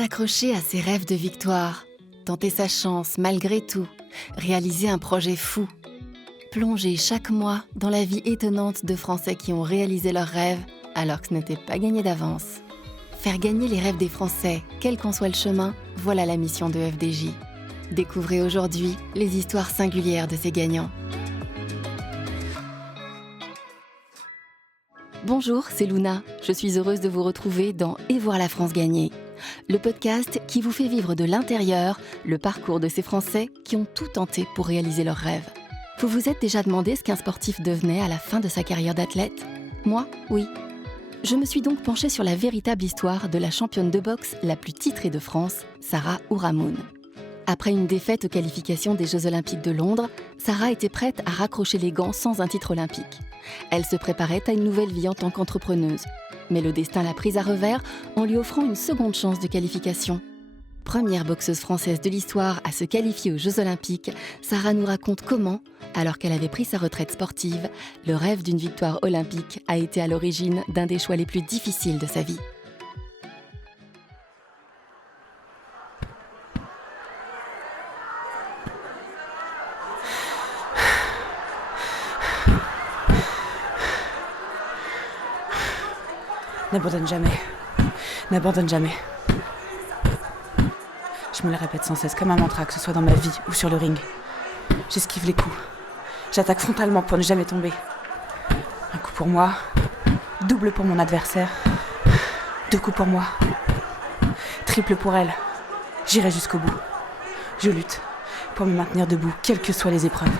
S'accrocher à ses rêves de victoire, tenter sa chance malgré tout, réaliser un projet fou. Plonger chaque mois dans la vie étonnante de Français qui ont réalisé leurs rêves alors que ce n'était pas gagné d'avance. Faire gagner les rêves des Français, quel qu'en soit le chemin, voilà la mission de FDJ. Découvrez aujourd'hui les histoires singulières de ces gagnants. Bonjour, c'est Luna. Je suis heureuse de vous retrouver dans Et voir la France gagner, le podcast qui vous fait vivre de l'intérieur le parcours de ces Français qui ont tout tenté pour réaliser leurs rêves. Vous vous êtes déjà demandé ce qu'un sportif devenait à la fin de sa carrière d'athlète ? Moi, oui. Je me suis donc penchée sur la véritable histoire de la championne de boxe la plus titrée de France, Sarah Ourahmoune. Après une défaite aux qualifications des Jeux Olympiques de Londres, Sarah était prête à raccrocher les gants sans un titre olympique. Elle se préparait à une nouvelle vie en tant qu'entrepreneuse. Mais le destin l'a prise à revers en lui offrant une seconde chance de qualification. Première boxeuse française de l'histoire à se qualifier aux Jeux Olympiques, Sarah nous raconte comment, alors qu'elle avait pris sa retraite sportive, le rêve d'une victoire olympique a été à l'origine d'un des choix les plus difficiles de sa vie. N'abandonne jamais. N'abandonne jamais. Je me le répète sans cesse comme un mantra, que ce soit dans ma vie ou sur le ring. J'esquive les coups. J'attaque frontalement pour ne jamais tomber. Un coup pour moi, double pour mon adversaire, 2 coups pour moi, triple pour elle. J'irai jusqu'au bout. Je lutte pour me maintenir debout, quelles que soient les épreuves.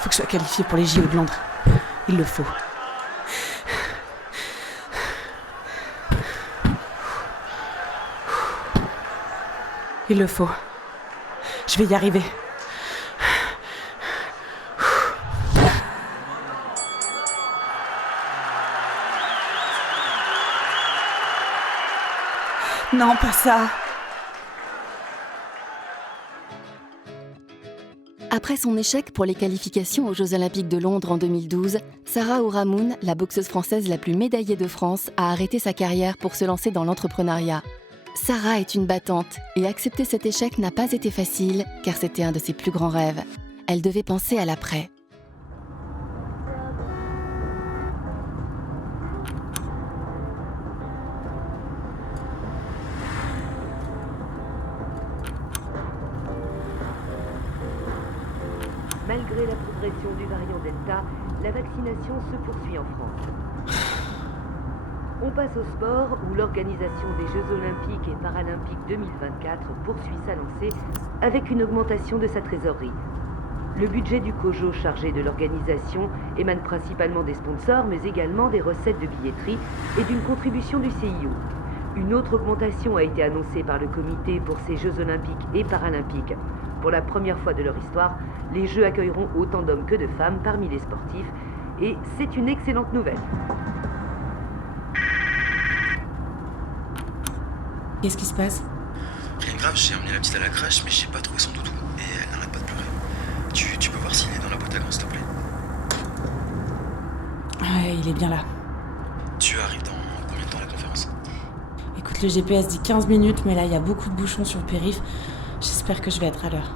Faut que je sois qualifiée pour les JO de Londres. Il le faut. Il le faut. Je vais y arriver. Non, pas ça. Après son échec pour les qualifications aux Jeux Olympiques de Londres en 2012, Sarah Ourahmoune, la boxeuse française la plus médaillée de France, a arrêté sa carrière pour se lancer dans l'entrepreneuriat. Sarah est une battante et accepter cet échec n'a pas été facile car c'était un de ses plus grands rêves. Elle devait penser à l'après. Malgré la progression du variant Delta, la vaccination se poursuit en France. On passe au sport où l'organisation des Jeux Olympiques et Paralympiques 2024 poursuit sa lancée avec une augmentation de sa trésorerie. Le budget du COJO chargé de l'organisation émane principalement des sponsors mais également des recettes de billetterie et d'une contribution du CIO. Une autre augmentation a été annoncée par le comité pour ces Jeux Olympiques et Paralympiques. Pour la première fois de leur histoire, les Jeux accueilleront autant d'hommes que de femmes parmi les sportifs et c'est une excellente nouvelle. Qu'est-ce qui se passe ? Rien de grave, j'ai emmené la petite à la crèche, mais j'ai pas trouvé son doudou et elle n'arrête pas de pleurer. Tu peux voir s'il est dans la boîte à gants, s'il te plaît. Ouais, il est bien là. Tu arrives dans combien de temps la conférence ? Écoute, le GPS dit 15 minutes, mais là, il y a beaucoup de bouchons sur le périph'. J'espère que je vais être à l'heure.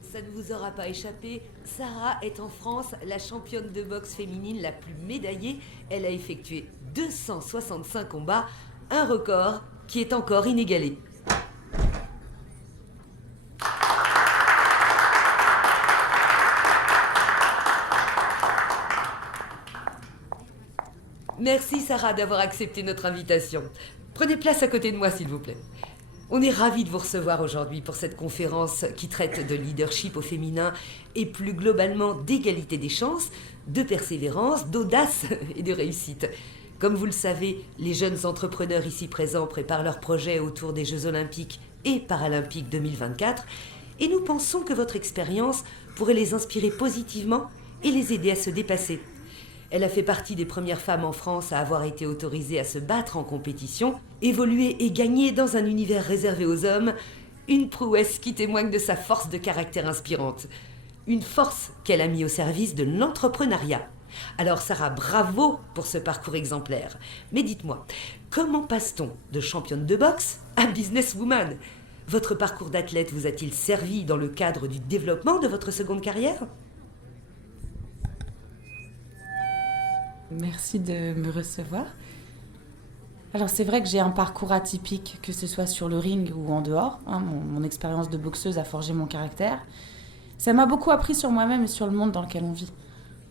Ça ne vous aura pas échappé, Sarah est en France la championne de boxe féminine la plus médaillée. Elle a effectué 265 combats, un record qui est encore inégalé. Merci Sarah d'avoir accepté notre invitation. Prenez place à côté de moi s'il vous plaît. On est ravis de vous recevoir aujourd'hui pour cette conférence qui traite de leadership au féminin et plus globalement d'égalité des chances, de persévérance, d'audace et de réussite. Comme vous le savez, les jeunes entrepreneurs ici présents préparent leurs projets autour des Jeux Olympiques et Paralympiques 2024 et nous pensons que votre expérience pourrait les inspirer positivement et les aider à se dépasser. Elle a fait partie des premières femmes en France à avoir été autorisée à se battre en compétition, évoluer et gagner dans un univers réservé aux hommes, une prouesse qui témoigne de sa force de caractère inspirante. une force qu'elle a mis au service de l'entrepreneuriat. Alors Sarah, bravo pour ce parcours exemplaire. Mais dites-moi, comment passe-t-on de championne de boxe à businesswoman ? Votre parcours d'athlète vous a-t-il servi dans le cadre du développement de votre seconde carrière ? Merci de me recevoir. Alors c'est vrai que j'ai un parcours atypique, que ce soit sur le ring ou en dehors. Mon expérience de boxeuse a forgé mon caractère. Ça m'a beaucoup appris sur moi-même et sur le monde dans lequel on vit.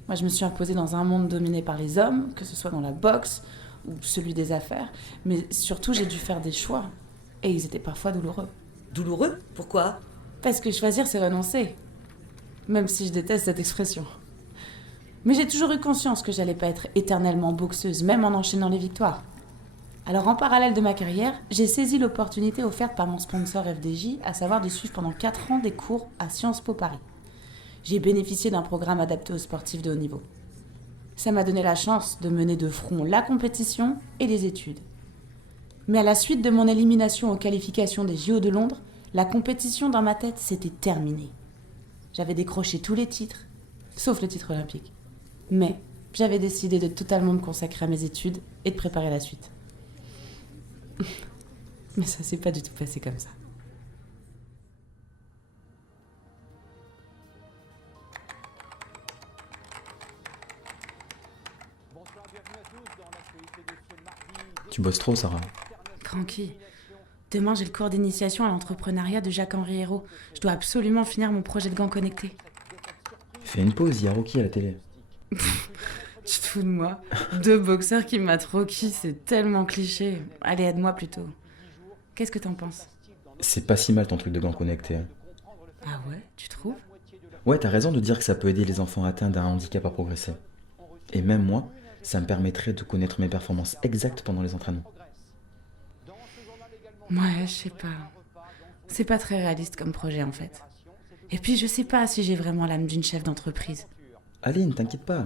Moi, je me suis imposée dans un monde dominé par les hommes, que ce soit dans la boxe ou celui des affaires. Mais surtout, j'ai dû faire des choix. Et ils étaient parfois douloureux. Douloureux ? Pourquoi ? Parce que choisir, c'est renoncer. Même si je déteste cette expression. Mais j'ai toujours eu conscience que j'allais pas être éternellement boxeuse, même en enchaînant les victoires. Alors en parallèle de ma carrière, j'ai saisi l'opportunité offerte par mon sponsor FDJ, à savoir de suivre pendant 4 ans des cours à Sciences Po Paris. J'ai bénéficié d'un programme adapté aux sportifs de haut niveau. Ça m'a donné la chance de mener de front la compétition et les études. Mais à la suite de mon élimination aux qualifications des JO de Londres, la compétition dans ma tête s'était terminée. J'avais décroché tous les titres, sauf le titre olympique. Mais j'avais décidé de totalement me consacrer à mes études et de préparer la suite. Mais ça s'est pas du tout passé comme ça. Tu bosses trop, Sarah. Cranky. Demain, j'ai le cours d'initiation à l'entrepreneuriat de Jacques-Henri Hérault. Je dois absolument finir mon projet de gants connectés. Fais une pause, il y a Rocky à la télé. Tu te fous de moi. 2 boxeurs qui matent Rocky, c'est tellement cliché. Allez, aide-moi plutôt. Qu'est-ce que t'en penses ? C'est pas si mal ton truc de gants connectés. Ah ouais, tu trouves ? Ouais, t'as raison de dire que ça peut aider les enfants atteints d'un handicap à progresser. Et même moi, ça me permettrait de connaître mes performances exactes pendant les entraînements. Ouais, je sais pas. C'est pas très réaliste comme projet en fait. Et puis je sais pas si j'ai vraiment l'âme d'une chef d'entreprise. Aline, t'inquiète pas.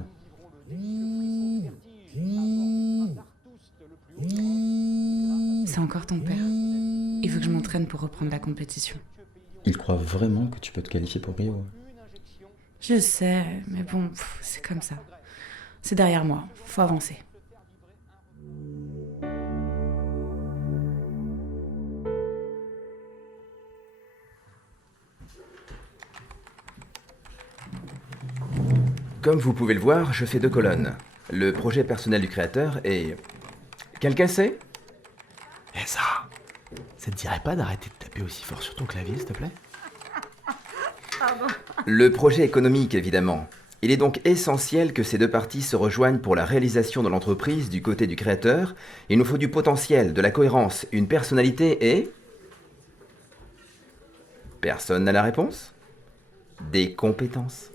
C'est encore ton père. Il veut que je m'entraîne pour reprendre la compétition. Il croit vraiment que tu peux te qualifier pour Rio. Je sais, mais bon, c'est comme ça. C'est derrière moi, faut avancer. Comme vous pouvez le voir, je fais 2 colonnes. Le projet personnel du créateur et... Quelqu'un sait ? Eh ça, ça te dirait pas d'arrêter de taper aussi fort sur ton clavier, s'il te plaît ? Le projet économique, évidemment. Il est donc essentiel que ces 2 parties se rejoignent pour la réalisation de l'entreprise du côté du créateur. Il nous faut du potentiel, de la cohérence, une personnalité et... Personne n'a la réponse ? Des compétences.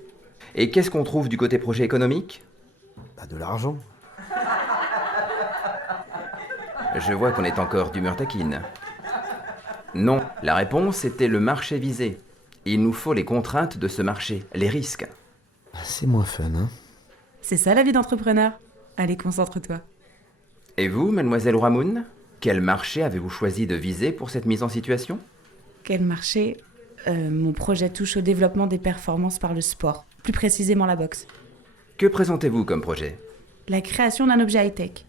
Et qu'est-ce qu'on trouve du côté projet économique ? Bah de l'argent. Je vois qu'on est encore d'humeur taquine. Non, la réponse était le marché visé. Il nous faut les contraintes de ce marché, les risques. C'est moins fun, hein ? C'est ça la vie d'entrepreneur. Allez, concentre-toi. Et vous, mademoiselle Ramoun ? Quel marché avez-vous choisi de viser pour cette mise en situation ? Quel marché ? Mon projet touche au développement des performances par le sport, plus précisément la boxe. Que présentez-vous comme projet ? La création d'un objet high-tech.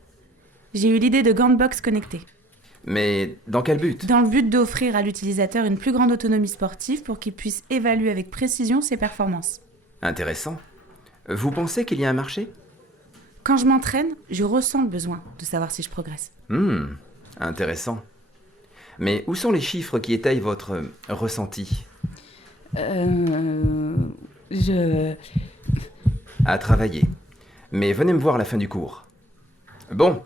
J'ai eu l'idée de gants de boxe connectés. Mais dans quel but ? Dans le but d'offrir à l'utilisateur une plus grande autonomie sportive pour qu'il puisse évaluer avec précision ses performances. Intéressant. Vous pensez qu'il y a un marché ? Quand je m'entraîne, je ressens le besoin de savoir si je progresse. Intéressant. Mais où sont les chiffres qui étayent votre ressenti ? À travailler. Mais venez me voir à la fin du cours. Bon,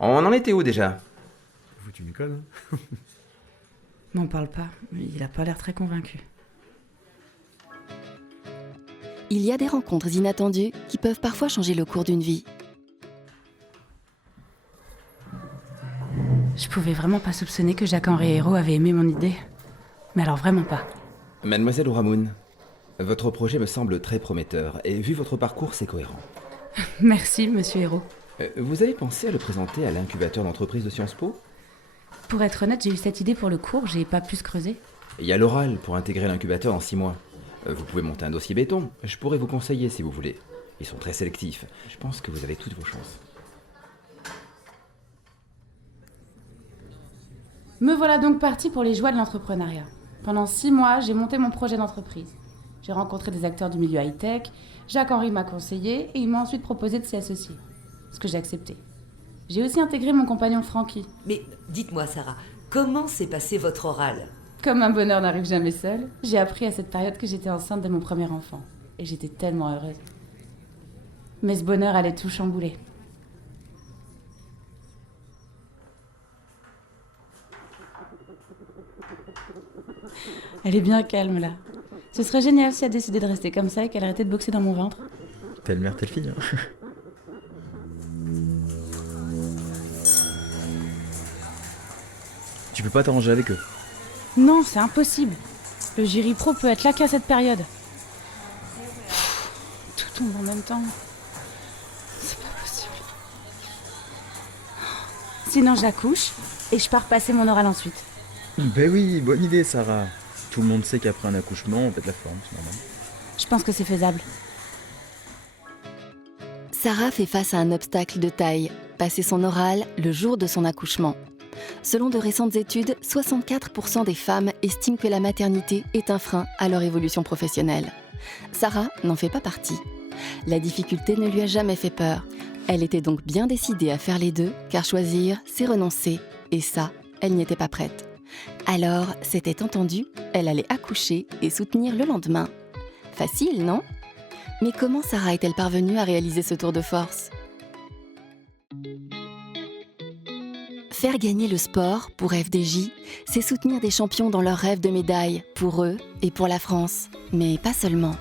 on en était où déjà ? Foutu une colle, hein ? M'en parle pas, il a pas l'air très convaincu. Il y a des rencontres inattendues qui peuvent parfois changer le cours d'une vie. Je pouvais vraiment pas soupçonner que Jacques-Henri Hérault avait aimé mon idée. Mais alors vraiment pas. Mademoiselle Ramoun, votre projet me semble très prometteur, et vu votre parcours, c'est cohérent. Merci, monsieur Hérault. Vous avez pensé à le présenter à l'incubateur d'entreprise de Sciences Po ? Pour être honnête, j'ai eu cette idée pour le cours, j'ai pas pu se creuser. Il y a l'oral pour intégrer l'incubateur en 6 mois. Vous pouvez monter un dossier béton. Je pourrais vous conseiller si vous voulez. Ils sont très sélectifs. Je pense que vous avez toutes vos chances. Me voilà donc partie pour les joies de l'entrepreneuriat. Pendant 6 mois, j'ai monté mon projet d'entreprise. J'ai rencontré des acteurs du milieu high-tech, Jacques-Henri m'a conseillé et il m'a ensuite proposé de s'y associer. Ce que j'ai accepté. J'ai aussi intégré mon compagnon Francky. Mais dites-moi, Sarah, comment s'est passé votre oral? Comme un bonheur n'arrive jamais seul, j'ai appris à cette période que j'étais enceinte de mon premier enfant. Et j'étais tellement heureuse. Mais ce bonheur allait tout chambouler. Elle est bien calme là. Ce serait génial si elle décidait de rester comme ça et qu'elle arrêtait de boxer dans mon ventre. Telle mère, telle fille. Hein. Tu peux pas t'arranger avec eux. Non, c'est impossible. Le jury pro peut être là qu'à cette période. Tout tombe en même temps. C'est pas possible. Sinon, j'accouche et je pars passer mon oral ensuite. Ben oui, bonne idée, Sarah. Tout le monde sait qu'après un accouchement, on pète la forme, c'est normal. Je pense que c'est faisable. Sarah fait face à un obstacle de taille, passer son oral le jour de son accouchement. Selon de récentes études, 64% des femmes estiment que la maternité est un frein à leur évolution professionnelle. Sarah n'en fait pas partie. La difficulté ne lui a jamais fait peur. Elle était donc bien décidée à faire les deux, car choisir, c'est renoncer. Et ça, elle n'y était pas prête. Alors, c'était entendu, elle allait accoucher et soutenir le lendemain. Facile, non ? Mais comment Sarah est-elle parvenue à réaliser ce tour de force ? Faire gagner le sport pour FDJ, c'est soutenir des champions dans leur rêve de médaille, pour eux et pour la France. Mais pas seulement.